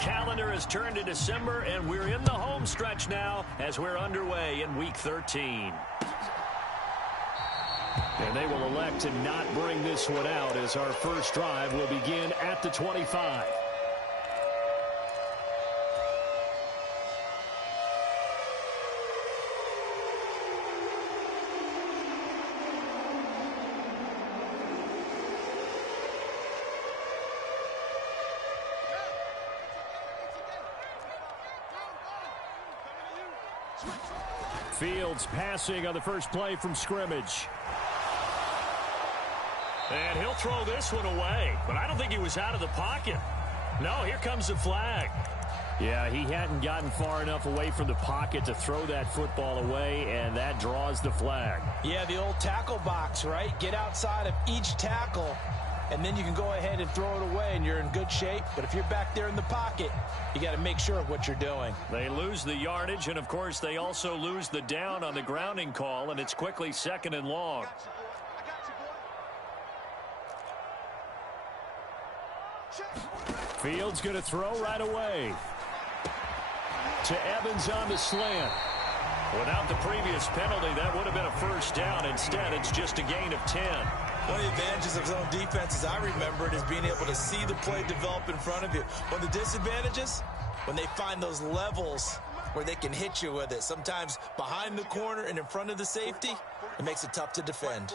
calendar has turned to December, and we're in the home stretch now as we're underway in Week 13. And they will elect to not bring this one out as our first drive will begin at the 25. Fields passing on the first play from scrimmage. And he'll throw this one away, but I don't think he was out of the pocket. No, here comes the flag. Yeah, he hadn't gotten far enough away from the pocket to throw that football away, and that draws the flag. Yeah, the old tackle box, right? Get outside of each tackle, and then you can go ahead and throw it away, and you're in good shape. But if you're back there in the pocket, you got to make sure of what you're doing. They lose the yardage, and, of course, they also lose the down on the grounding call, and it's quickly 2nd and long. Fields going to throw right away. To Evans on the slant. Without the previous penalty, that would have been a first down. Instead, it's just a gain of 10. One of the advantages of zone defense, as I remember it, is being able to see the play develop in front of you. One of the disadvantages, when they find those levels where they can hit you with it, sometimes behind the corner and in front of the safety, it makes it tough to defend.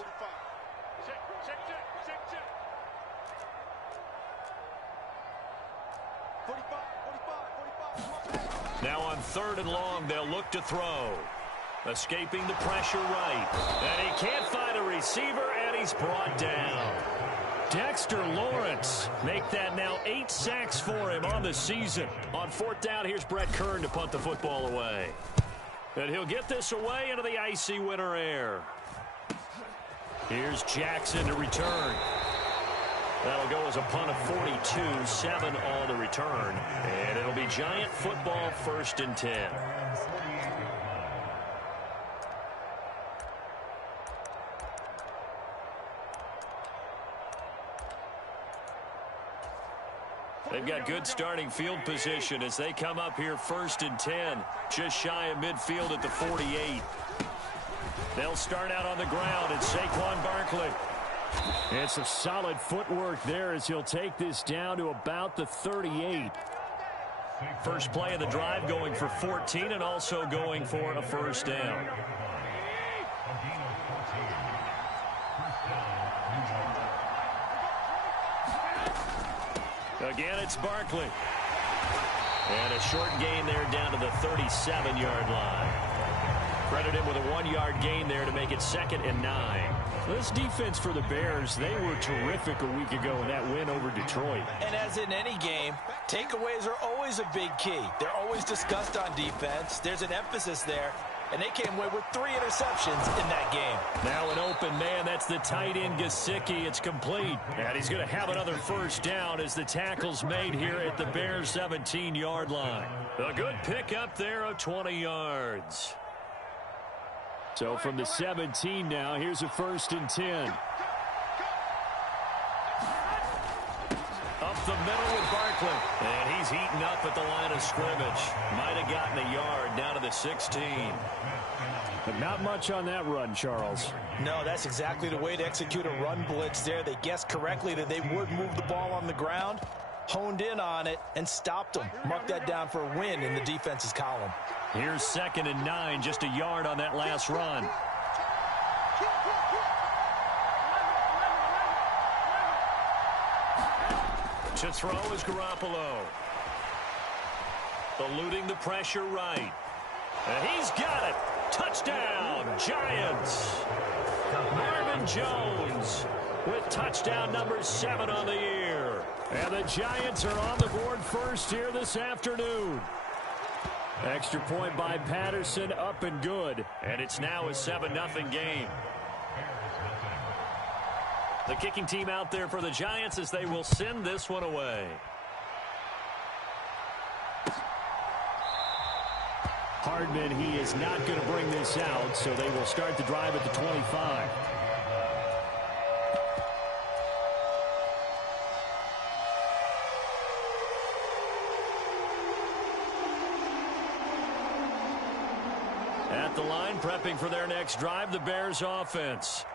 Now on 3rd and long, they'll look to throw. Escaping the pressure right. And he can't find a receiver, and he's brought down. Dexter Lawrence make that now 8 sacks for him on the season. On 4th down, here's Brett Kern to punt the football away. And he'll get this away into the icy winter air. Here's Jackson to return. That'll go as a punt of 42, 7 on the return. And it'll be Giant football 1st and 10. They've got good starting field position as they come up here 1st and 10. Just shy of midfield at the 48. They'll start out on the ground. It's Saquon Barkley. And some solid footwork there as he'll take this down to about the 38. First play of the drive going for 14 and also going for a first down. Again, it's Barkley. And a short gain there down to the 37-yard line. Credit him with a 1-yard gain there to make it 2nd and 9. This defense for the Bears, they were terrific a week ago in that win over Detroit. And as in any game, takeaways are always a big key. They're always discussed on defense. There's an emphasis there. And they came away with 3 interceptions in that game. Now an open man. That's the tight end, Gesicki. It's complete. And he's going to have another first down as the tackle's made here at the Bears' 17-yard line. A good pickup there of 20 yards. So from the 17 now, here's a 1st and 10. Up the middle with Barkley. And he's heating up at the line of scrimmage. Might have gotten a yard down to the 16. But not much on that run, Charles. No, that's exactly the way to execute a run blitz there. They guessed correctly that they would move the ball on the ground, honed in on it, and stopped them. Mark that down for a win in the defense's column. Here's 2nd and 9, just a yard on that last run. To throw is Garoppolo. Eluding the pressure right. And he's got it. Touchdown, Giants. Marvin Jones with touchdown number 7 on the year. And the Giants are on the board first here this afternoon. Extra point by Patterson, up and good. And it's now a 7-0 game. The kicking team out there for the Giants as they will send this one away. Hardman, he is not going to bring this out, so they will start the drive at the 25. the line, prepping for their next drive, the Bears offense.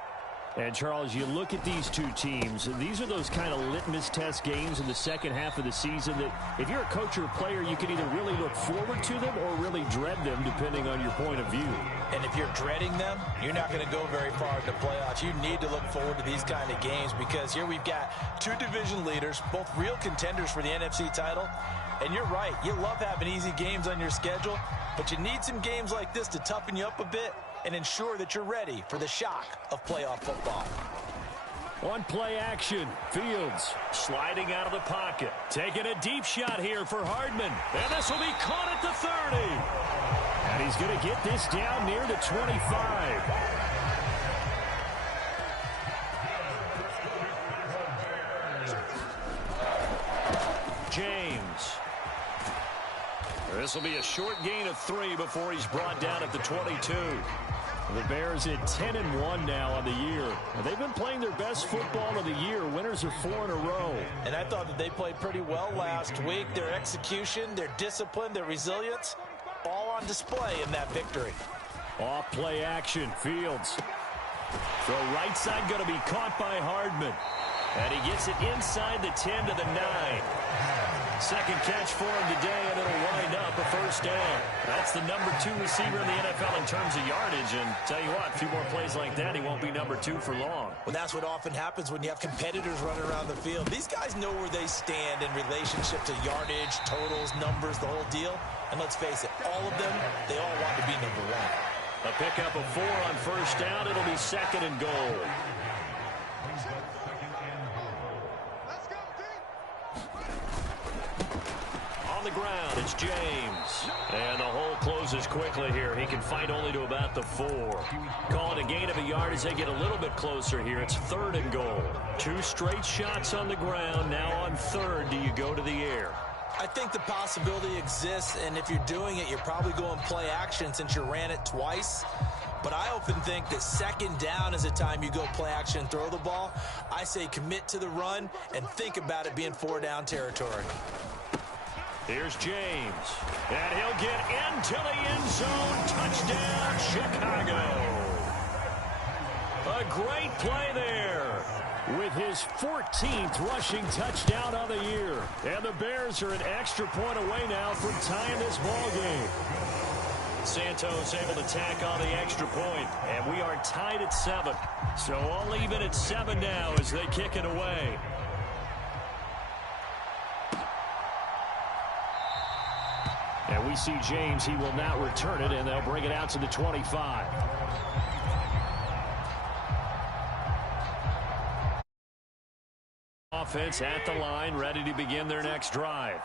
And, Charles, you look at these two teams, these are those kind of litmus test games in the second half of the season that if you're a coach or a player, you can either really look forward to them or really dread them, depending on your point of view. And if you're dreading them, you're not going to go very far in the playoffs. You need to look forward to these kind of games because here we've got two division leaders, both real contenders for the NFC title. And you're right, you love having easy games on your schedule, but you need some games like this to toughen you up a bit and ensure that you're ready for the shock of playoff football. On play action, Fields sliding out of the pocket. Taking a deep shot here for Hardman. And this will be caught at the 30. And he's going to get this down near the 25. James. This will be a short gain of 3 before he's brought down at the 22. The Bears at 10-1 now on the year. They've been playing their best football of the year. Winners of 4 in a row. And I thought that they played pretty well last week. Their execution, their discipline, their resilience, all on display in that victory. Off play action, Fields. The right side going to be caught by Hardman. And he gets it inside the 10 to the 9. Second catch for him today, and it'll wind up a first down. That's the number 2 receiver in the NFL in terms of yardage. And tell you what, a few more plays like that, he won't be number 2 for long. Well, that's what often happens when you have competitors running around the field. These guys know where they stand in relationship to yardage, totals, numbers, the whole deal. And let's face it, all of them, they all want to be number 1. A pickup of 4 on first down. It'll be 2nd and goal. On the ground, it's James. And the hole closes quickly here. He can fight only to about the 4. Call it a gain of a yard as they get a little bit closer here. It's 3rd and goal. 2 straight shots on the ground. Now on 3rd, do you go to the air? I think the possibility exists, and if you're doing it, you're probably going play action since you ran it twice. But I often think that 2nd down is the time you go play action and throw the ball. I say commit to the run and think about it being 4-down territory. Here's James, and he'll get into the end zone. Touchdown, Chicago. A great play there with his 14th rushing touchdown of the year. And the Bears are an extra point away now from tying this ball game. Santos able to tack on the extra point, and we are tied at 7. So all even at 7 now as they kick it away. And we see James, he will not return it, and they'll bring it out to the 25. Offense at the line, ready to begin their next drive.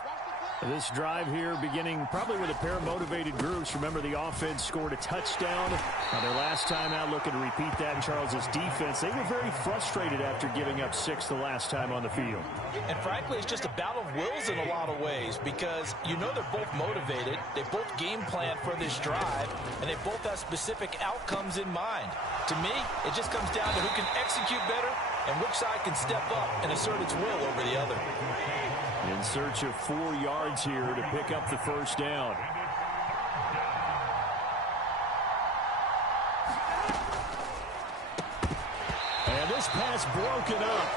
This drive here beginning probably with a pair of motivated groups. Remember, the offense scored a touchdown their last time out, looking to repeat that in Charles's defense. They were very frustrated after giving up 6 the last time on the field. And frankly, it's just a battle of wills in a lot of ways because you know they're both motivated. They both game plan for this drive, and they both have specific outcomes in mind. To me, it just comes down to who can execute better and which side can step up and assert its will over the other. In search of 4 yards here to pick up the first down. And this pass broken up.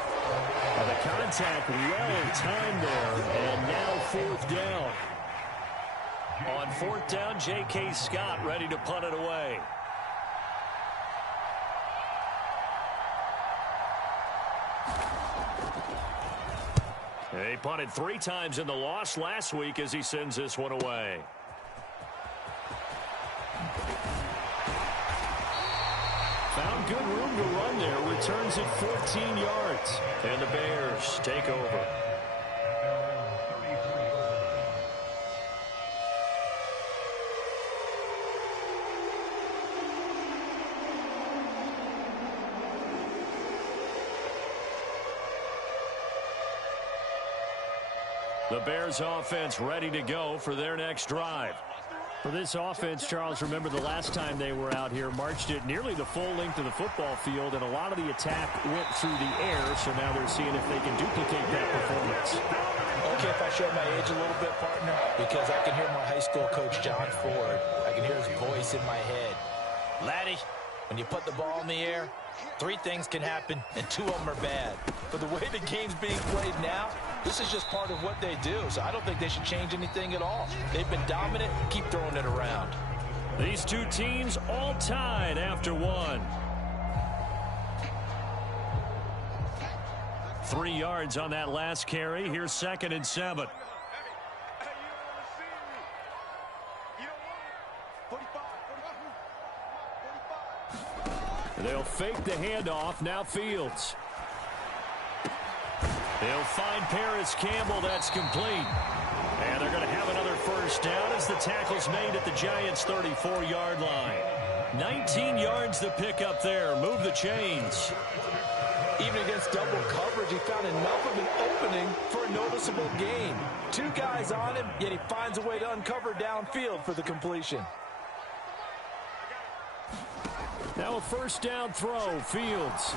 The contact well timed there, and now 4th down. On 4th down, J.K. Scott ready to punt it away. He punted 3 times in the loss last week as he sends this one away. Found good room to run there. Returns it 14 yards. And the Bears take over. The Bears offense ready to go for their next drive. For this offense, Charles, remember the last time they were out here, marched it nearly the full length of the football field, and a lot of the attack went through the air, so now they're seeing if they can duplicate that performance. Okay, if I show my age a little bit, partner, because I can hear my high school coach, John Ford. I can hear his voice in my head. Laddie, when you put the ball in the air, 3 things can happen, and 2 of them are bad. But the way the game's being played now, this is just part of what they do. So I don't think they should change anything at all. They've been dominant. Keep throwing it around. These 2 teams all tied after 1. 3 yards on that last carry. Here's 2nd and 7. They'll fake the handoff. Now Fields. They'll find Paris Campbell. That's complete. And they're going to have another first down as the tackle's made at the Giants' 34-yard line. 19 yards to pick up there. Move the chains. Even against double coverage, he found enough of an opening for a noticeable gain. 2 guys on him, yet he finds a way to uncover downfield for the completion. Now a first down throw. Fields.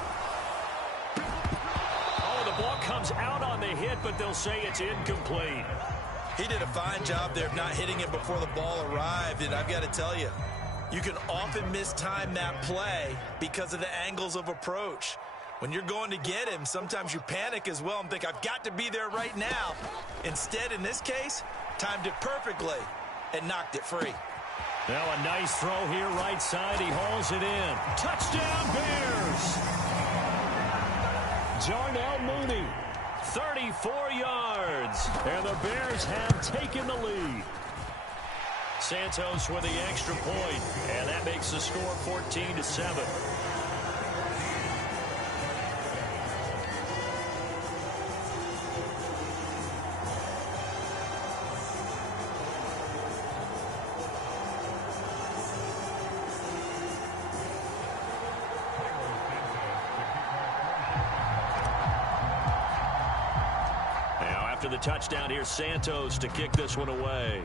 Oh, the ball comes out on the hit, but they'll say it's incomplete. He did a fine job there of not hitting it before the ball arrived, and I've got to tell you, you can often mistime that play because of the angles of approach. When you're going to get him, sometimes you panic as well and think, I've got to be there right now. Instead, in this case, timed it perfectly and knocked it free. Now a nice throw here right side. He hauls it in. Touchdown, Bears! Darnell Mooney, 34 yards. And the Bears have taken the lead. Santos with the extra point, and that makes the score 14-7. After the touchdown, here's Santos to kick this one away.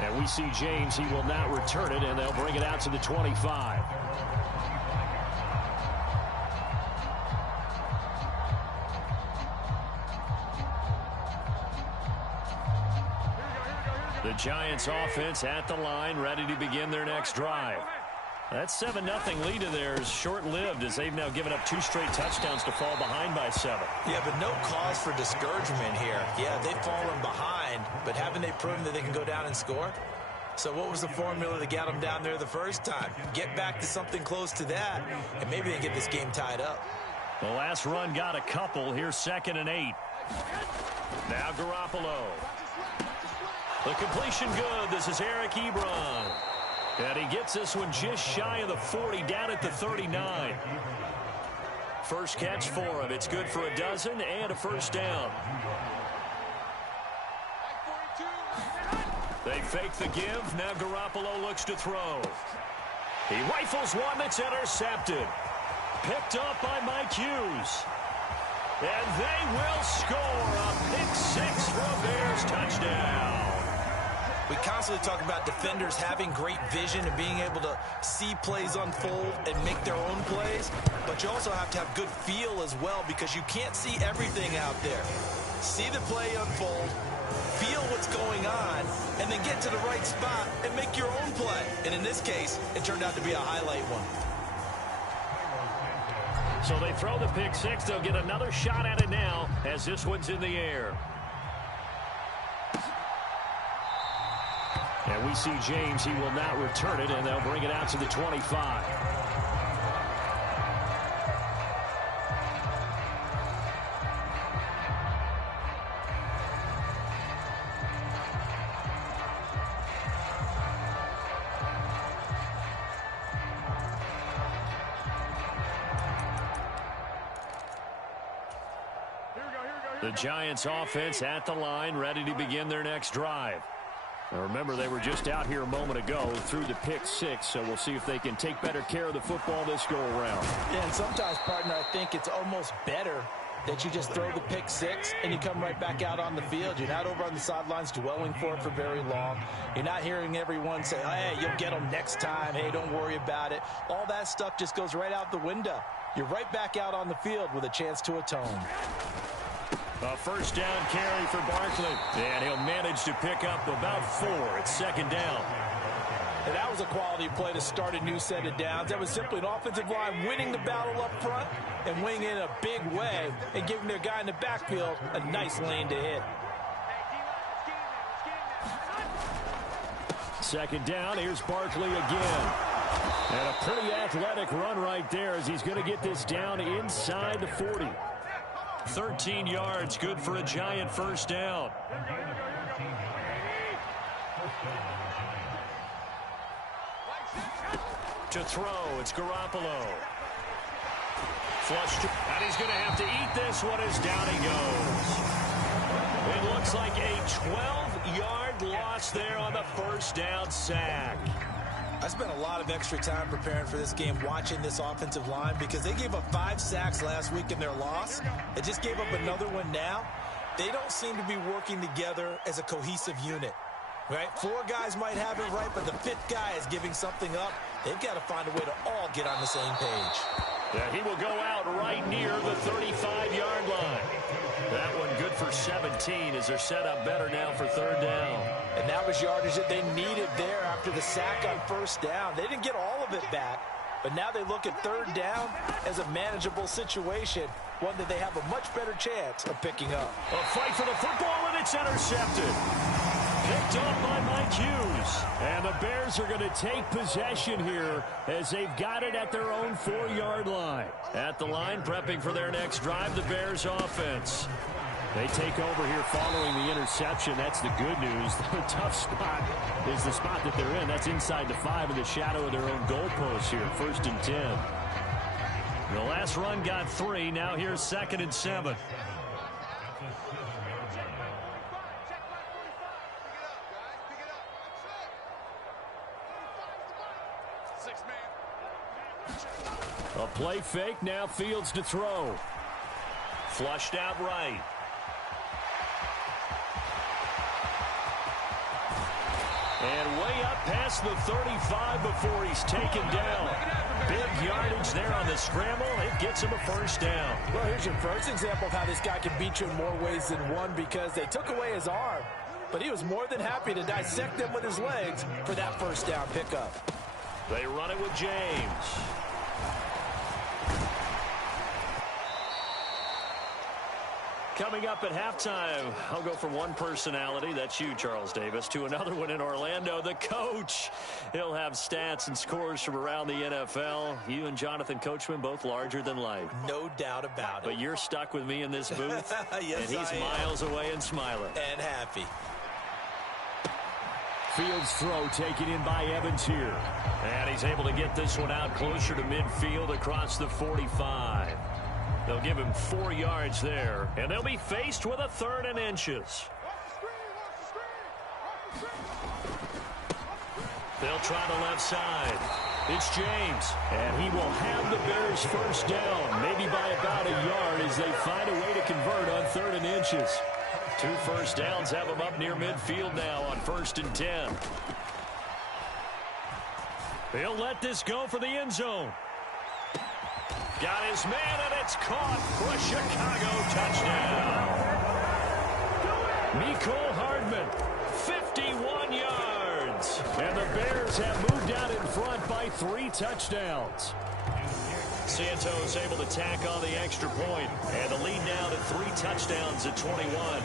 And we see James. He will not return it, and they'll bring it out to the 25. The Giants offense at the line, ready to begin their next drive. That 7-0 lead of theirs short-lived as they've now given up 2 straight touchdowns to fall behind by 7. Yeah, but no cause for discouragement here. Yeah, they've fallen behind, but haven't they proven that they can go down and score? So what was the formula to get them down there the first time? Get back to something close to that, and maybe they get this game tied up. The last run got a couple. Here's 2nd and 8. Now Garoppolo. The completion good. This is Eric Ebron. And he gets this one just shy of the 40, down at the 39. First catch for him. It's good for a dozen and a first down. They fake the give. Now Garoppolo looks to throw. He rifles one that's intercepted. Picked up by Mike Hughes. And they will score a pick 6 for a Bears touchdown. We constantly talk about defenders having great vision and being able to see plays unfold and make their own plays, but you also have to have good feel as well because you can't see everything out there. See the play unfold, feel what's going on, and then get to the right spot and make your own play. And in this case, it turned out to be a highlight one. So they throw the pick 6. They'll get another shot at it now as this one's in the air. And we see James. He will not return it, and they'll bring it out to the 25. The Giants offense at the line, ready to begin their next drive. Now remember, they were just out here a moment ago through the pick 6, so we'll see if they can take better care of the football this go-around. Yeah, and sometimes, partner, I think it's almost better that you just throw the pick 6 and you come right back out on the field. You're not over on the sidelines dwelling for it for very long. You're not hearing everyone say, hey, you'll get them next time. Hey, don't worry about it. All that stuff just goes right out the window. You're right back out on the field with a chance to atone. A first down carry for Barkley. And he'll manage to pick up about 4. It's second down. And that was a quality play to start a new set of downs. That was simply an offensive line winning the battle up front and winning in a big way and giving their guy in the backfield a nice lane to hit. Second down, here's Barkley again. And a pretty athletic run right there as he's going to get this down inside the 40. 13 yards, good for a giant first down. To throw, it's Garoppolo. Flush, and he's going to have to eat this one as down he goes. It looks like a 12-yard loss there on the first down sack. I spent a lot of extra time preparing for this game watching this offensive line because they gave up 5 sacks last week in their loss. They just gave up another one now. They don't seem to be working together as a cohesive unit. Right? 4 guys might have it right, but the 5th guy is giving something up. They've got to find a way to all get on the same page. Yeah, he will go out right near the 35-yard line. That one good for 17 as they're set up better now for third down. And that was yardage that they needed there after the sack on first down. They didn't get all of it back, but now they look at third down as a manageable situation, one that they have a much better chance of picking up. A fight for the football, and it's intercepted. Picked up by Mike Hughes. And the Bears are going to take possession here as they've got it at their own 4-yard line. At the line, prepping for their next drive, the Bears offense. They take over here following the interception. That's the good news. The tough spot is the spot that they're in. That's inside the 5 in the shadow of their own goalpost here. 1st and 10. The last run got 3. Now here's 2nd and 7. A play fake, now Fields to throw. Flushed out right. And way up past the 35 before he's taken down. Big yardage there on the scramble. It gets him a first down. Well, here's your first example of how this guy can beat you in more ways than one because they took away his arm, but he was more than happy to dissect them with his legs for that first down pickup. They run it with James. Coming up at halftime, I'll go from one personality, that's you, Charles Davis, to another one in Orlando, the coach. He'll have stats and scores from around the NFL. You and Jonathan Coachman, both larger than life. No doubt about it. But you're stuck with me in this booth, yes, and he's miles away and smiling. And happy. Fields throw taken in by Evans here. And he's able to get this one out closer to midfield across the 45. They'll give him 4 yards there, and they'll be faced with a 3rd and inches. They'll try the left side. It's James, and he will have the Bears first down, maybe by about a yard as they find a way to convert on 3rd and inches. 2 first downs have him up near midfield now on 1st and 10. They'll let this go for the end zone. Got his man, and it's caught for a Chicago touchdown. Mecole Hardman, 51 yards. And the Bears have moved out in front by 3 touchdowns. Santos able to tack on the extra point, and the lead now to 3 touchdowns at 21.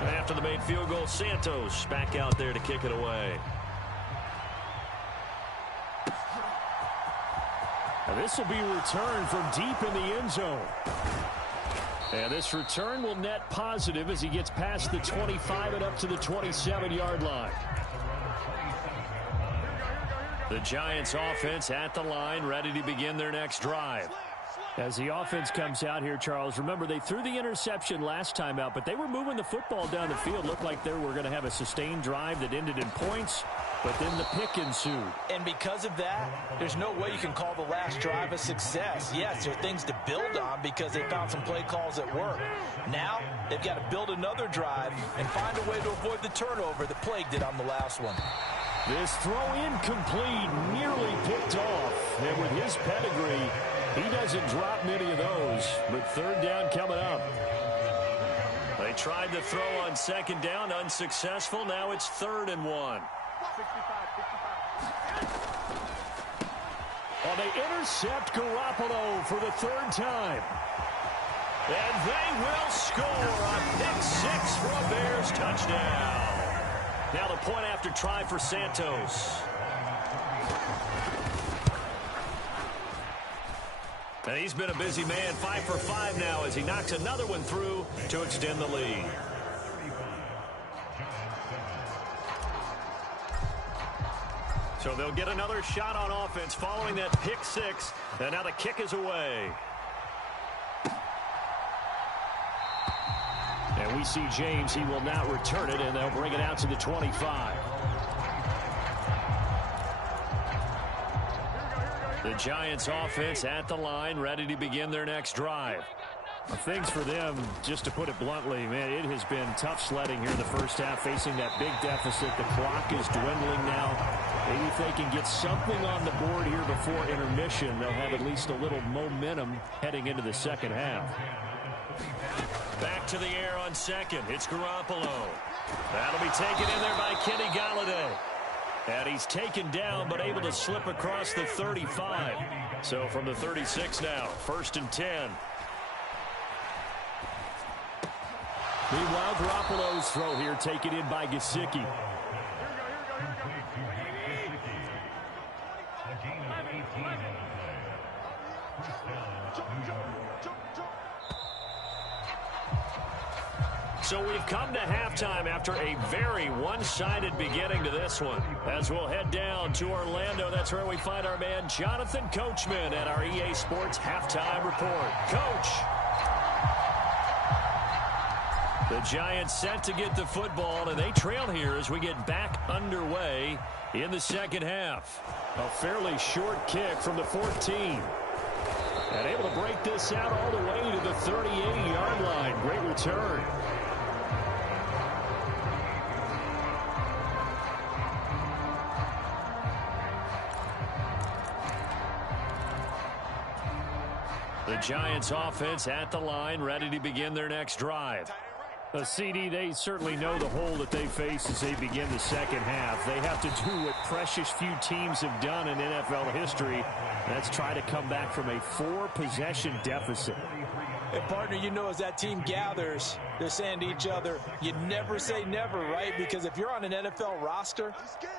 After the made field goal, Santos back out there to kick it away. And this will be returned from deep in the end zone. And this return will net positive as he gets past the 25 and up to the 27-yard line. The Giants offense at the line, ready to begin their next drive. As the offense comes out here, Charles, remember they threw the interception last time out, but they were moving the football down the field. Looked like they were going to have a sustained drive that ended in points, but then the pick ensued. And because of that, there's no way you can call the last drive a success. Yes, there are things to build on because they found some play calls that work. Now, they've got to build another drive and find a way to avoid the turnover that plagued it on the last one. This throw incomplete, nearly picked off. And with his pedigree, he doesn't drop many of those. But third down coming up. They tried to throw on second down, unsuccessful. Now it's 3rd and 1. Well, they intercept Garoppolo for the 3rd time. And they will score a pick 6 for a Bears touchdown. Now the point after try for Santos. And he's been a busy man, 5 for 5 now as he knocks another one through to extend the lead. So they'll get another shot on offense following that pick 6. And now the kick is away. And we see James. He will now return it, and they'll bring it out to the 25. The Giants offense at the line, ready to begin their next drive. Things for them, just to put it bluntly, man, it has been tough sledding here in the first half, facing that big deficit. The clock is dwindling now. Maybe if they can get something on the board here before intermission, they'll have at least a little momentum heading into the second half. Back to the air on second. It's Garoppolo. That'll be taken in there by Kenny Golladay. And he's taken down, but able to slip across the 35. So from the 36 now, 1st and 10. Meanwhile, Garoppolo's throw here taken in by Gesicki. So we've come to halftime after a very one-sided beginning to this one. As we'll head down to Orlando, that's where we find our man Jonathan Coachman at our EA Sports Halftime Report. Coach. The Giants set to get the football, and they trail here as we get back underway in the second half. A fairly short kick from the 14. And able to break this out all the way to the 38-yard line. Great return. The Giants offense at the line, ready to begin their next drive. CD, they certainly know the hole that they face as they begin the second half. They have to do what precious few teams have done in NFL history. That's try to come back from a 4-possession deficit. And partner, you know, as that team gathers, they're saying to each other, you never say never, right? Because if you're on an NFL roster,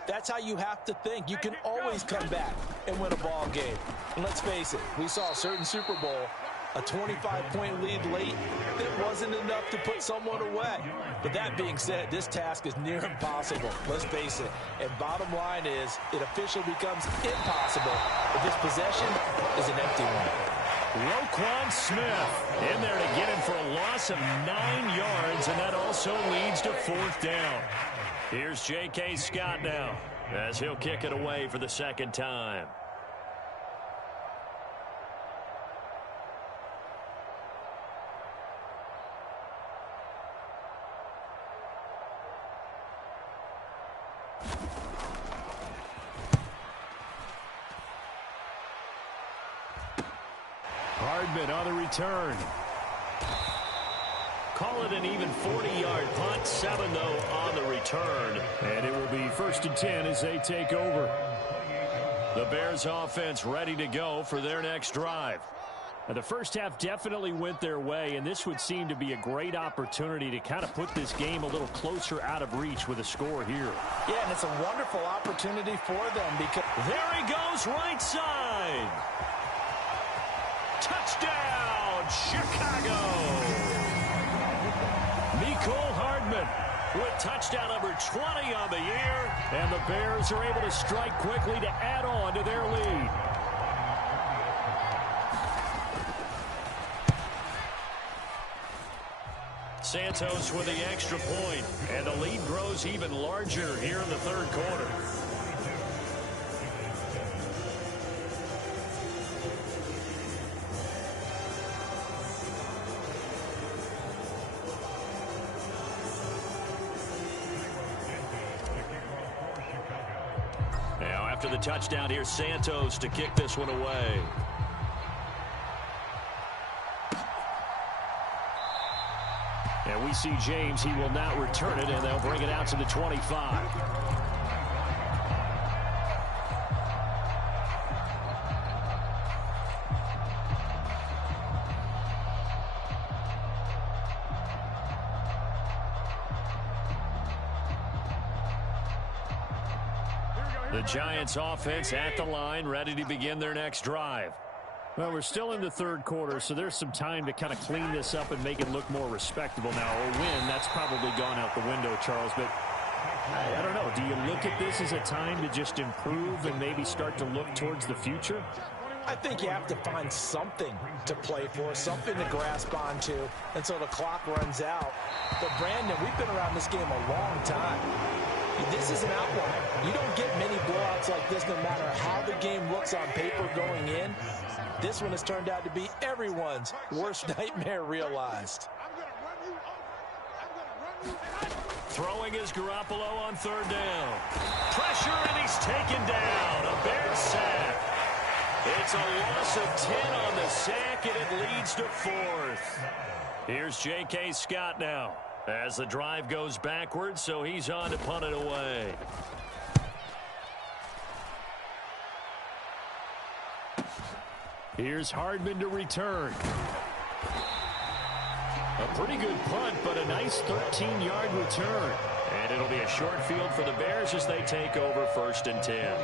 that's how you have to think. You can always come back and win a ball game. And let's face it, we saw a certain Super Bowl, a 25-point lead late that wasn't enough to put someone away. But that being said, this task is near impossible. Let's face it. And bottom line is, it officially becomes impossible if this possession is an empty one. Roquan Smith in there to get him for a loss of 9 yards, and that also leads to 4th down. Here's J.K. Scott now as he'll kick it away for the second time. Hardman on the return. Call it an even 40-yard punt. 7, though, on the return. And it will be 1st and 10 as they take over. The Bears offense ready to go for their next drive. Now, the first half definitely went their way, and this would seem to be a great opportunity to kind of put this game a little closer out of reach with a score here. Yeah, and it's a wonderful opportunity for them because there he goes, right side. Touchdown, Chicago. Mecole Hardman with touchdown number 20 on the year. And the Bears are able to strike quickly to add on to their lead. Santos with the extra point, and the lead grows even larger here in the third quarter. after the touchdown, here's Santos to kick this one away. And we see James. He will now return it, and they'll bring it out to the 25. The Giants offense at the line, ready to begin their next drive. Well, we're still in the third quarter, so there's some time to kind of clean this up and make it look more respectable. Now, a win, that's probably gone out the window, Charles, but I don't know. Do you look at this as a time to just improve and maybe start to look towards the future? I think you have to find something to play for, something to grasp onto until the clock runs out. But, Brandon, we've been around this game a long time. This is an outlier. You don't get many blowouts like this no matter how the game looks on paper going in. This one has turned out to be everyone's worst nightmare realized. Throwing is Garoppolo on third down. Pressure, and he's taken down. A Bears sack. It's a loss of 10 on the sack, and it leads to fourth. Here's J.K. Scott now as the drive goes backwards, so he's on to punt it away. Here's Hardman to return. A pretty good punt, but a nice 13-yard return. And it'll be a short field for the Bears as they take over 1st and 10.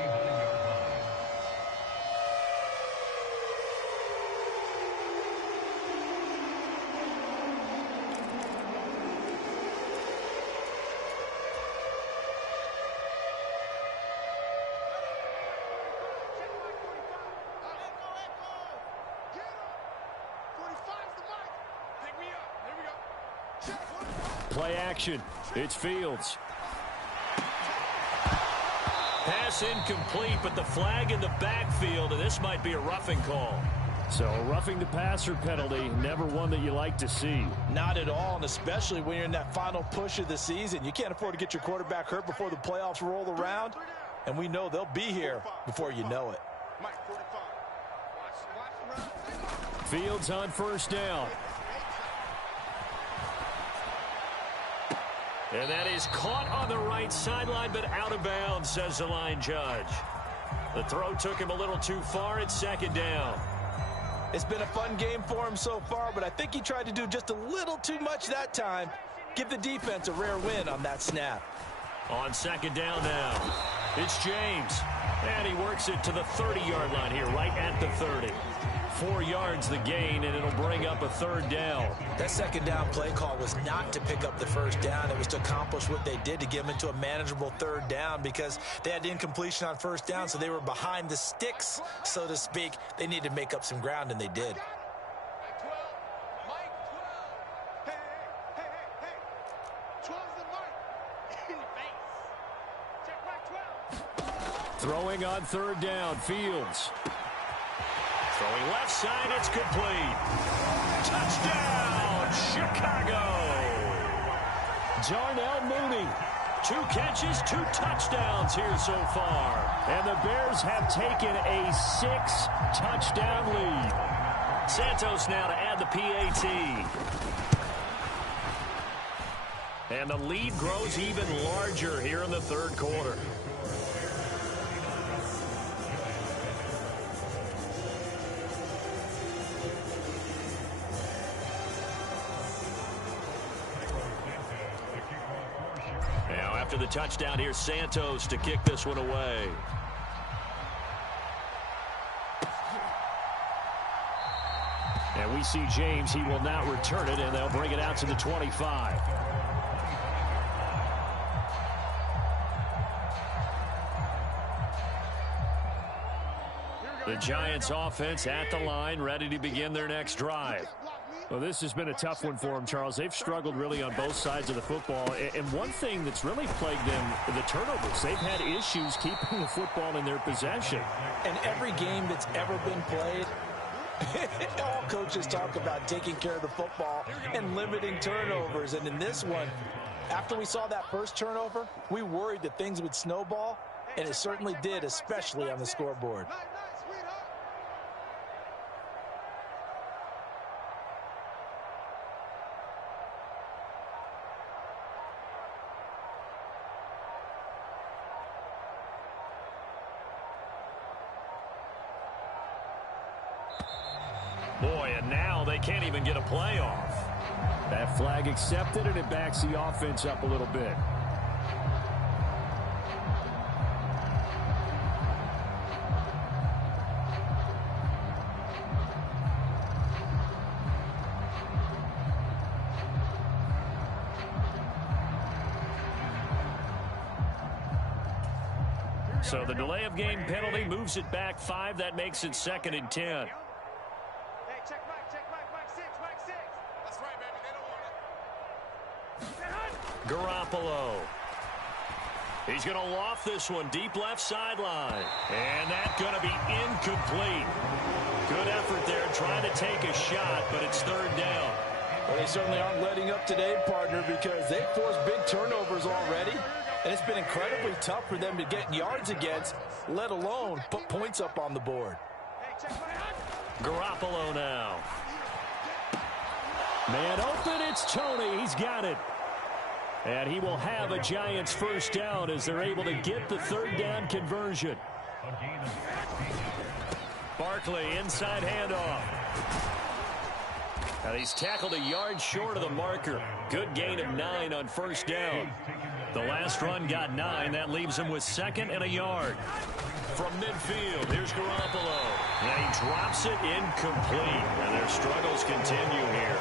Play action. It's Fields. Pass incomplete, but the flag in the backfield, and this might be a roughing call. So a roughing the passer penalty, never one that you like to see. Not at all, and especially when you're in that final push of the season. You can't afford to get your quarterback hurt before the playoffs roll around, and we know they'll be here before you know it. Fields on first down. And that is caught on the right sideline, but out of bounds, says the line judge. The throw took him a little too far. It's 2nd down. It's been a fun game for him so far, but I think he tried to do just a little too much that time. Give the defense a rare win on that snap. On 2nd down now, it's James. And he works it to the 30-yard line here, right at the 30. 4 yards the gain, and it'll bring up a 3rd down. That 2nd down play call was not to pick up the 1st down. It was to accomplish what they did, to get them into a manageable 3rd down, because they had incompletion on 1st down, so they were behind the sticks, so to speak. They needed to make up some ground, and they did. Throwing on 3rd down, Fields. Throwing left side, it's complete. Touchdown, Chicago. Darnell Mooney. 2 catches, 2 touchdowns here so far. And the Bears have taken a 6-touchdown lead. Santos now to add the PAT. And the lead grows even larger here in the 3rd quarter. After the touchdown, here's Santos to kick this one away. And we see James. He will now return it, and they'll bring it out to the 25. The Giants offense at the line, ready to begin their next drive. Well, this has been a tough one for them, Charles. They've struggled really on both sides of the football. And one thing that's really plagued them, the turnovers. They've had issues keeping the football in their possession. And every game that's ever been played, all coaches talk about taking care of the football and limiting turnovers. And in this one, after we saw that first turnover, we worried that things would snowball. and it certainly did, especially on the scoreboard. Boy, and now they can't even get a play off. That flag accepted, and it backs the offense up a little bit. So the delay of game penalty moves it back 5. That makes it 2nd and 10. Garoppolo. He's going to loft this one deep left sideline. And that's going to be incomplete. Good effort there trying to take a shot, but it's 3rd down. Well, they certainly aren't letting up today, partner, because they've forced big turnovers already. And it's been incredibly tough for them to get yards against, let alone put points up on the board. Garoppolo now. Man open, it's Tony. He's got it. And he will have a Giants 1st down as they're able to get the 3rd down conversion. Barkley, inside handoff. And he's tackled a yard short of the marker. Good gain of 9 on 1st down. The last run got 9. That leaves him with 2nd and a yard. From midfield, here's Garoppolo. And he drops it incomplete. And their struggles continue here.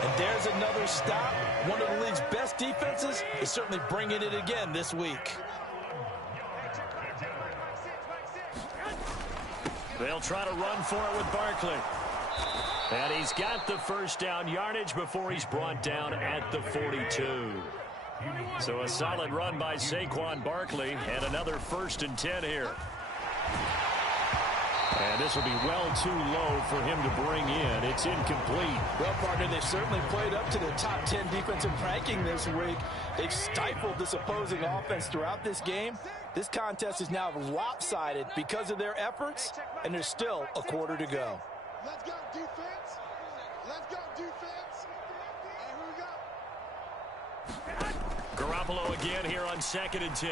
And there's another stop. One of the league's best defenses is certainly bringing it again this week. They'll try to run for it with Barkley. And he's got the 1st down yardage before he's brought down at the 42. So a solid run by Saquon Barkley and another 1st and 10 here. And this will be well too low for him to bring in. It's incomplete. Well, partner, they've certainly played up to the top 10 defensive ranking this week. They've stifled this opposing offense throughout this game. This contest is now lopsided because of their efforts, and there's still a quarter to go. Let's go, defense. Let's go, defense. And here we go. Garoppolo again here on 2nd and 10.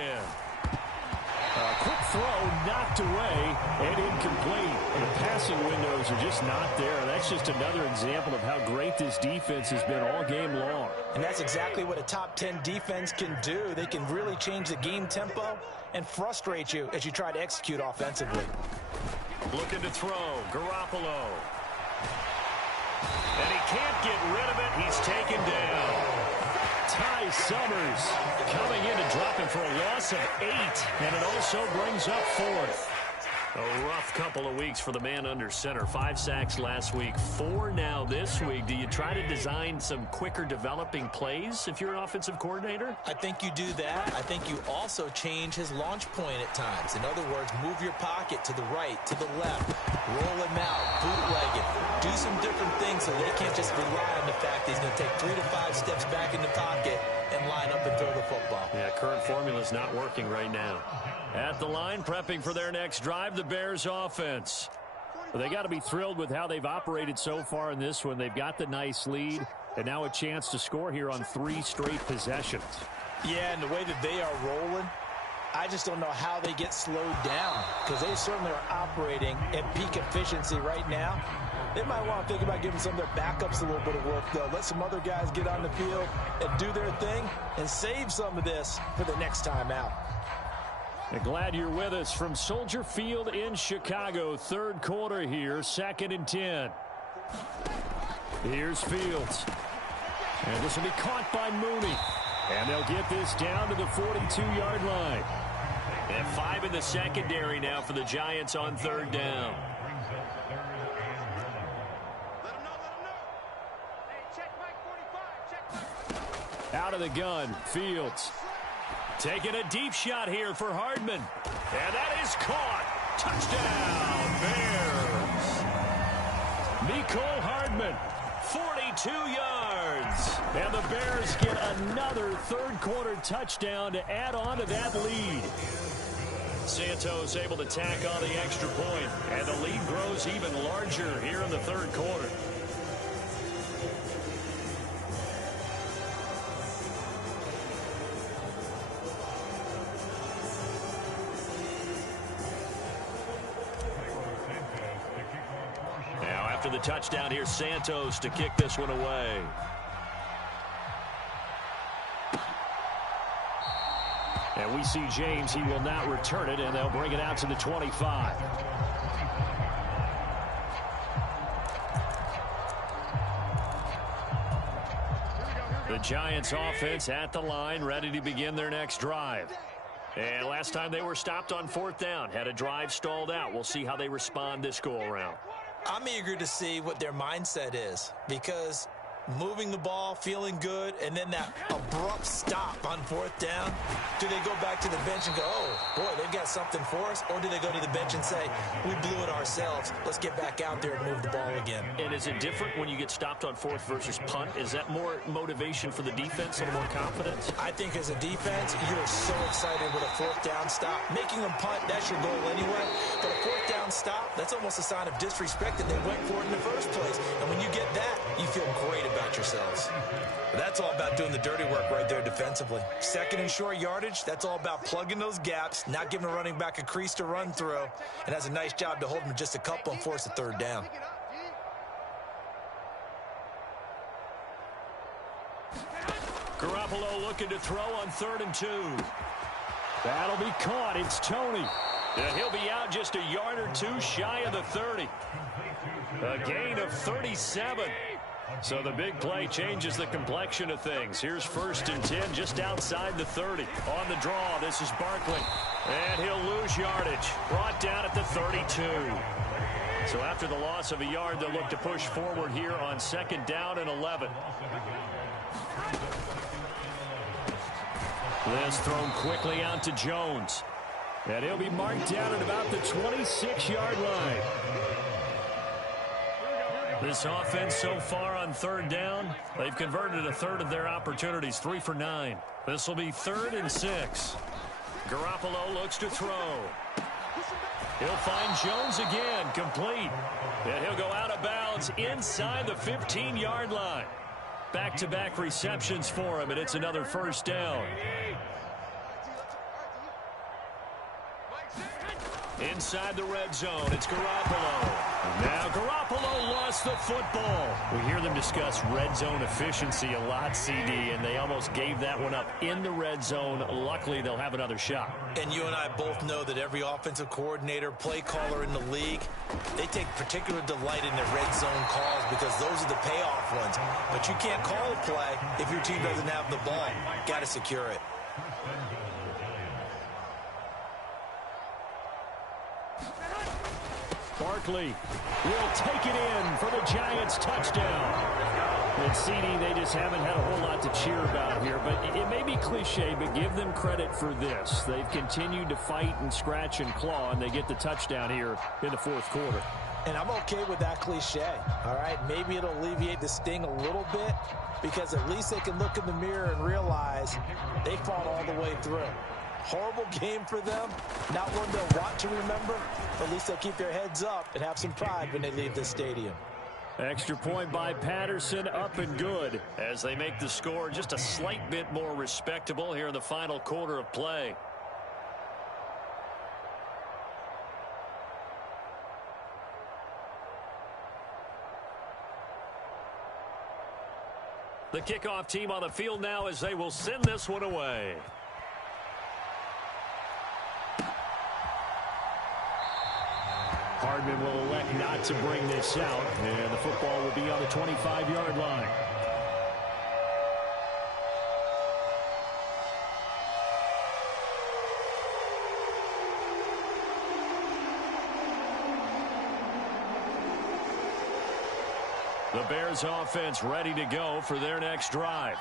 A quick throw knocked away and incomplete. The passing windows are just not there. That's just another example of how great this defense has been all game long. And that's exactly what a top 10 defense can do. They can really change the game tempo and frustrate you as you try to execute offensively. Looking to throw, Garoppolo. And he can't get rid of it. He's taken down. Ty Summers coming in to drop him for a loss of 8. And it also brings up 4th. A rough couple of weeks for the man under center. 5 sacks last week, 4 now this week. Do you try to design some quicker developing plays if you're an offensive coordinator? I think you do that. I think you also change his launch point at times. In other words, move your pocket to the right, to the left, roll him out, bootleg it. Do some different things so they can't just rely on the fact that he's going to take 3 to 5 steps back in the pocket and line up and throw the football. Yeah, current formula is not working right now. At the line, prepping for their next drive, the Bears offense. Well, they got to be thrilled with how they've operated so far in this one. They've got the nice lead, and now a chance to score here on 3 straight possessions. Yeah, and the way that they are rolling, I just don't know how they get slowed down, because they certainly are operating at peak efficiency right now. They might want to think about giving some of their backups a little bit of work, though. Let some other guys get on the field and do their thing and save some of this for the next time out. And glad you're with us from Soldier Field in Chicago. 3rd quarter here, 2nd and 10. Here's Fields. And this will be caught by Mooney. And they'll get this down to the 42-yard line. And 5 in the secondary now for the Giants on 3rd down. Out of the gun, Fields. Taking a deep shot here for Hardman. And that is caught. Touchdown, Bears. Mecole Hardman. 42 yards. And the Bears get another 3rd quarter touchdown to add on to that lead. Santos able to tack on the extra point, and the lead grows even larger here in the third quarter. Now after the touchdown, here's Santos to kick this one away. And we see James. He will not return it, and they'll bring it out to the 25. The Giants offense at the line, ready to begin their next drive. And last time they were stopped on fourth down, had a drive stalled out. We'll see how they respond this go-around. I'm eager to see what their mindset is, because moving the ball, feeling good, and then that abrupt stop on fourth down. Do they go back to the bench and go, oh, boy, they've got something for us? Or do they go to the bench and say, we blew it ourselves. Let's get back out there and move the ball again. And is it different when you get stopped on fourth versus punt? Is that more motivation for the defense, a little more confidence? I think as a defense, you're so excited with a fourth down stop. Making them punt, that's your goal anyway. But a fourth down stop, that's almost a sign of disrespect that they went for it in the first place. And when you get that, you feel great about yourselves. That's all about doing the dirty work right there defensively. Second and short yardage, that's all about plugging those gaps, not giving a running back a crease to run through, and has a nice job to hold him just a couple and force a third down. Garoppolo looking to throw on 3rd and 2. That'll be caught. It's Tony. And he'll be out just a yard or two shy of the 30. A gain of 37. So the big play changes the complexion of things. Here's 1st and 10 just outside the 30. On the draw, this is Barkley. And he'll lose yardage. Brought down at the 32. So after the loss of a yard, they'll look to push forward here on 2nd down and 11. This thrown quickly out to Jones. And he'll be marked down at about the 26-yard line. This offense so far on 3rd down, they've converted a third of their opportunities, 3 for 9. This will be 3rd and 6. Garoppolo looks to throw. He'll find Jones again, complete. And he'll go out of bounds inside the 15-yard line. Back-to-back receptions for him, and it's another 1st down. Inside the red zone, it's Garoppolo. Now Garoppolo lost the football. We hear them discuss red zone efficiency a lot, CD, and they almost gave that one up in the red zone. Luckily, they'll have another shot. And you and I both know that every offensive coordinator, play caller in the league, they take particular delight in their red zone calls because those are the payoff ones. But you can't call a play if your team doesn't have the ball. Got to secure it. Barkley will take it in for the Giants touchdown. And CD, they just haven't had a whole lot to cheer about here, but it may be cliche, but give them credit for this. They've continued to fight and scratch and claw, and they get the touchdown here in the 4th quarter. And I'm okay with that cliche, all right? Maybe it'll alleviate the sting a little bit because at least they can look in the mirror and realize they fought all the way through. Horrible game for them, not one they'll want to remember, but at least they'll keep their heads up and have some pride when they leave this stadium. Extra point by Patterson, up and good. As they make the score just a slight bit more respectable here in the final quarter of play. The kickoff team on the field now as they will send this one away. Hardman will elect not to bring this out, and the football will be on the 25-yard line. The Bears offense ready to go for their next drive.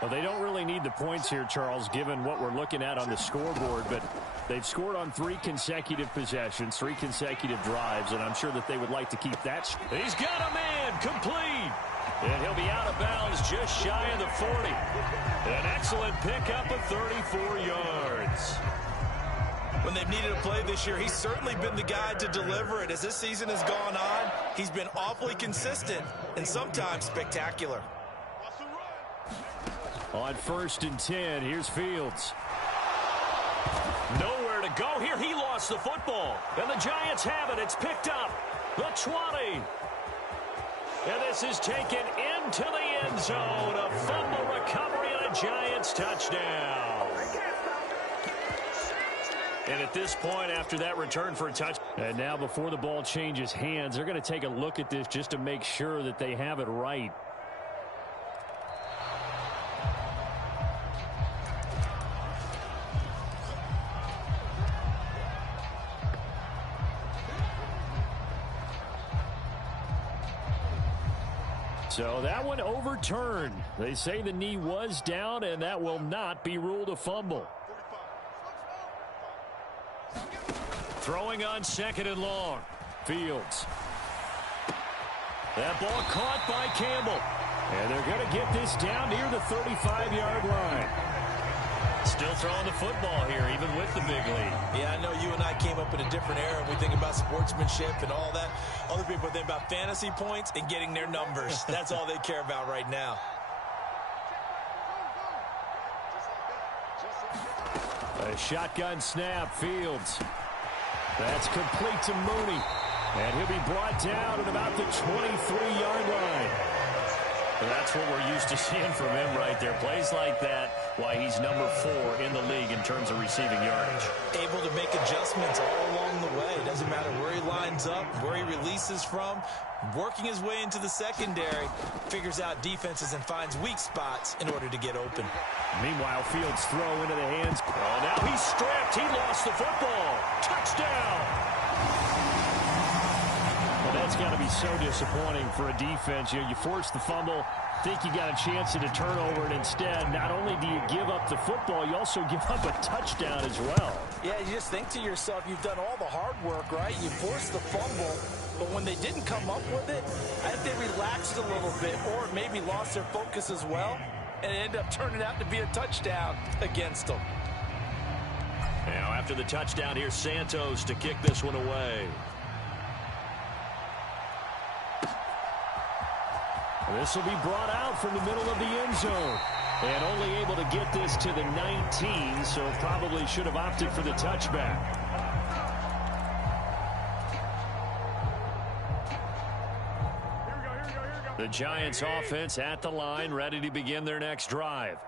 Well, they don't really need the points here, Charles, given what we're looking at on the scoreboard, but they've scored on 3 consecutive possessions, 3 consecutive drives, and I'm sure that they would like to keep that. He's got a man, complete. And he'll be out of bounds just shy of the 40. An excellent pickup of 34 yards. When they've needed a play this year, he's certainly been the guy to deliver it. As this season has gone on, he's been awfully consistent and sometimes spectacular. On 1st and 10, here's Fields. Nowhere to go here. He lost the football. And the Giants have it. It's picked up. The 20. And this is taken into the end zone. A fumble recovery and a Giants touchdown. And at this point, after that return for a touch. And now before the ball changes hands, they're going to take a look at this just to make sure that they have it right. So that one overturned. They say the knee was down, and that will not be ruled a fumble. Throwing on 2nd and long. Fields. That ball caught by Campbell. And they're going to get this down near the 35-yard line. Still throwing the football here, even with the big lead. Yeah, I know you and I came up in a different era, and we think about sportsmanship and all that. Other people think about fantasy points and getting their numbers. That's all they care about right now. A shotgun snap, Fields. That's complete to Mooney. And he'll be brought down at about the 23-yard line. That's what we're used to seeing from him right there. Plays like that, why he's number 4 in the league in terms of receiving yardage. Able to make adjustments all along the way. It doesn't matter where he lines up, where he releases from. Working his way into the secondary, figures out defenses and finds weak spots in order to get open. Meanwhile, Fields throw into the hands. Oh, now he's stripped. He lost the football. Touchdown. Well, that's got to be so disappointing for a defense. You force the fumble, think you got a chance at a turnover, and instead, not only do you give up the football, you also give up a touchdown as well. Yeah, you just think to yourself, you've done all the hard work, right? You forced the fumble, but when they didn't come up with it, I think they relaxed a little bit or maybe lost their focus as well, and it ended up turning out to be a touchdown against them. Now, after the touchdown, here's Santos to kick this one away. This will be brought out from the middle of the end zone. And only able to get this to the 19, so probably should have opted for the touchback. The Giants offense at the line, ready to begin their next drive.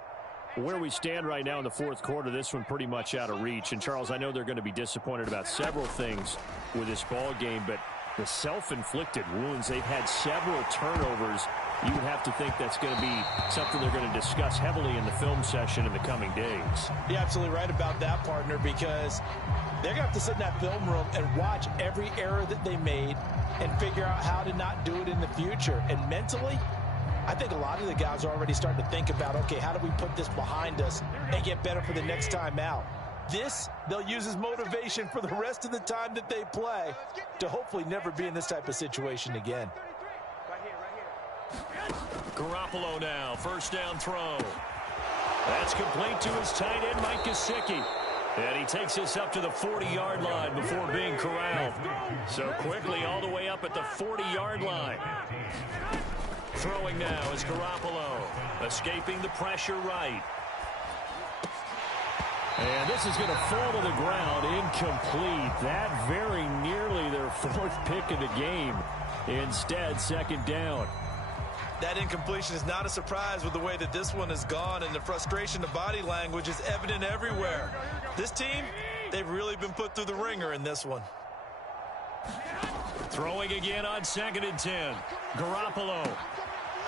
Where we stand right now in the 4th quarter, this one pretty much out of reach. And, Charles, I know they're going to be disappointed about several things with this ball game, but the self-inflicted wounds, they've had several turnovers. You would have to think that's going to be something they're going to discuss heavily in the film session in the coming days. You're absolutely right about that, partner, because they're going to have to sit in that film room and watch every error that they made and figure out how to not do it in the future. And mentally, I think a lot of the guys are already starting to think about, okay, how do we put this behind us and get better for the next time out? This, they'll use as motivation for the rest of the time that they play to hopefully never be in this type of situation again. Garoppolo now, 1st down throw. That's complete to his tight end, Mike Gesicki. And he takes this up to the 40-yard line before being corralled. So quickly all the way up at the 40-yard line. Throwing now is Garoppolo. Escaping the pressure right. And this is going to fall to the ground, incomplete. That very nearly their 4th pick of the game. Instead, 2nd down. That incompletion is not a surprise with the way that this one has gone, and the frustration of body language is evident everywhere. This team, they've really been put through the ringer in this one. Throwing again on 2nd and 10. Garoppolo.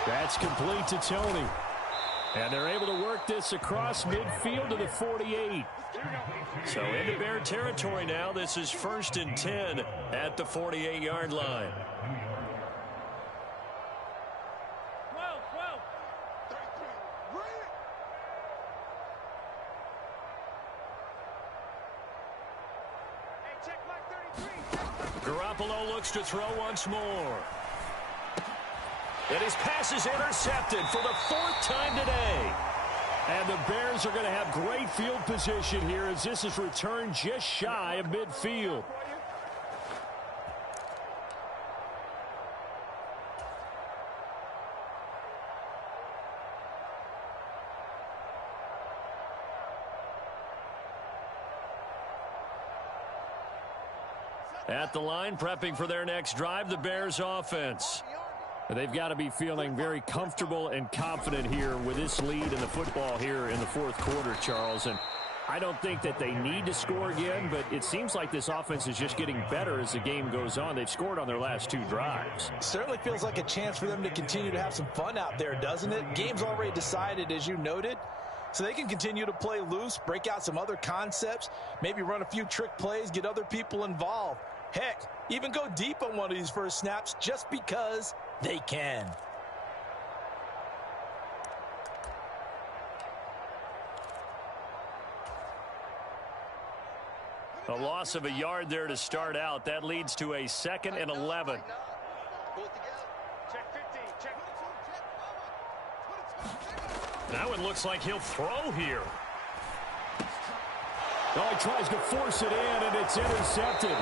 That's complete to Tony. And they're able to work this across midfield to the 48. So into Bear territory now. This is 1st and 10 at the 48-yard line. 12. Garoppolo looks to throw once more. And his pass is intercepted for the 4th time today. And the Bears are going to have great field position here as this is returned just shy of midfield. At the line, prepping for their next drive, the Bears offense. They've got to be feeling very comfortable and confident here with this lead in the football here in the fourth quarter, Charles. And I don't think that they need to score again, but it seems like this offense is just getting better as the game goes on. They've scored on their last 2 drives. Certainly feels like a chance for them to continue to have some fun out there, doesn't it? Game's already decided, as you noted. So they can continue to play loose, break out some other concepts, maybe run a few trick plays, get other people involved. Heck, even go deep on one of these first snaps just because they can. A loss of a yard there to start out. That leads to a 2nd and 11. That one looks like he'll throw here. Oh, he tries to force it in, and it's intercepted.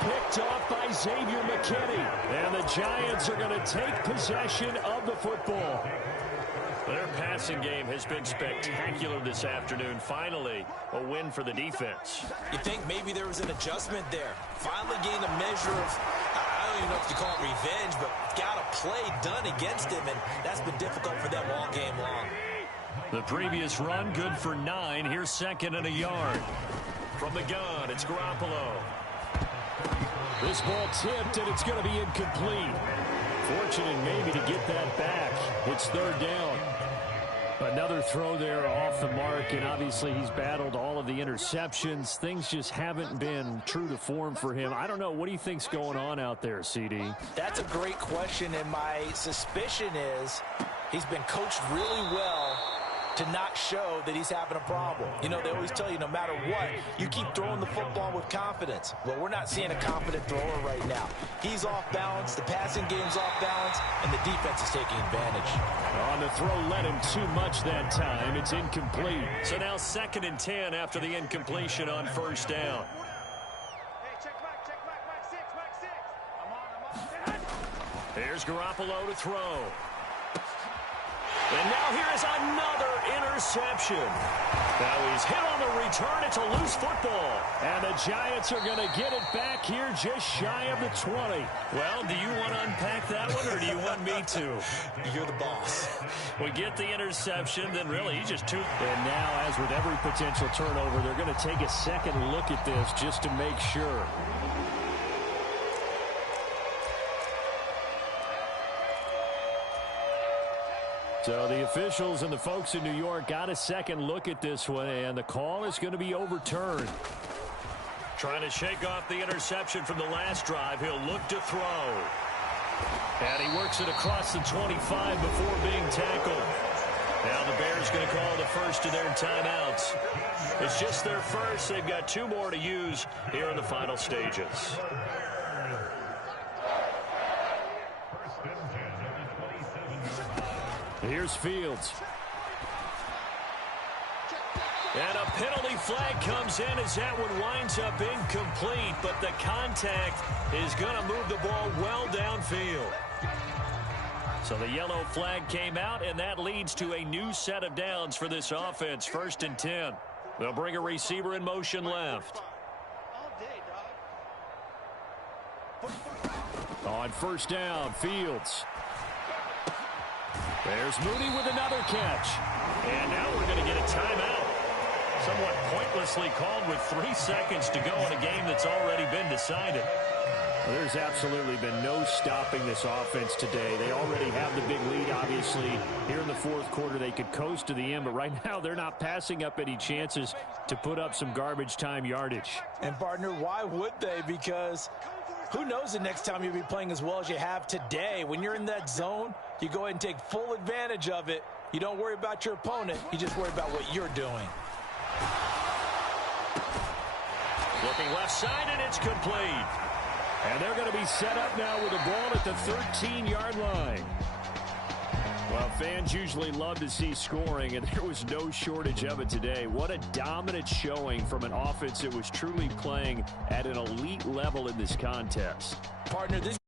Picked off by Xavier McKinney. And the Giants are going to take possession of the football. Their passing game has been spectacular this afternoon. Finally, a win for the defense. You think maybe there was an adjustment there. Finally gained a measure of, I don't even know if you call it revenge, but got a play done against him, and that's been difficult for them all game long. The previous run, good for 9. Here's 2nd and a yard. From the gun, it's Garoppolo. This ball tipped, and it's going to be incomplete. Fortunate maybe to get that back. It's 3rd down. Another throw there off the mark, and obviously he's battled all of the interceptions. Things just haven't been true to form for him. I don't know. What do you think's going on out there, CD? That's a great question, and my suspicion is he's been coached really well to not show that he's having a problem. You know, they always tell you no matter what, you keep throwing the football with confidence. Well, we're not seeing a confident thrower right now. He's off balance, the passing game's off balance, and the defense is taking advantage. On the throw, led him too much that time. It's incomplete. So now 2nd and 10 after the incompletion on 1st down. Here's Garoppolo to throw. And now here is another interception. Now he's hit on the return. It's a loose football. And the Giants are going to get it back here just shy of the 20. Well, do you want to unpack that one, or do you want me to? You're the boss. We get the interception, then really he just took. And now, as with every potential turnover, they're going to take a second look at this just to make sure. So the officials and the folks in New York got a second look at this one, and the call is going to be overturned. Trying to shake off the interception from the last drive. He'll look to throw. And he works it across the 25 before being tackled. Now the Bears going to call the first of their timeouts. It's just their first. They've got 2 more to use here in the final stages. Here's Fields. And a penalty flag comes in as that one winds up incomplete, but the contact is going to move the ball well downfield. So the yellow flag came out, and that leads to a new set of downs for this offense. 1st and 10. They'll bring a receiver in motion left. On 1st down, Fields. There's Mooney with another catch. And now we're going to get a timeout. Somewhat pointlessly called with 3 seconds to go in a game that's already been decided. Well, there's absolutely been no stopping this offense today. They already have the big lead, obviously. Here in the fourth quarter, they could coast to the end, but right now they're not passing up any chances to put up some garbage time yardage. And, partner, why would they? Because who knows the next time you'll be playing as well as you have today. When you're in that zone, you go ahead and take full advantage of it. You don't worry about your opponent. You just worry about what you're doing. Looking left side, and it's complete. And they're going to be set up now with the ball at the 13-yard line. Well, fans usually love to see scoring, and there was no shortage of it today. What a dominant showing from an offense that was truly playing at an elite level in this contest. Partner, this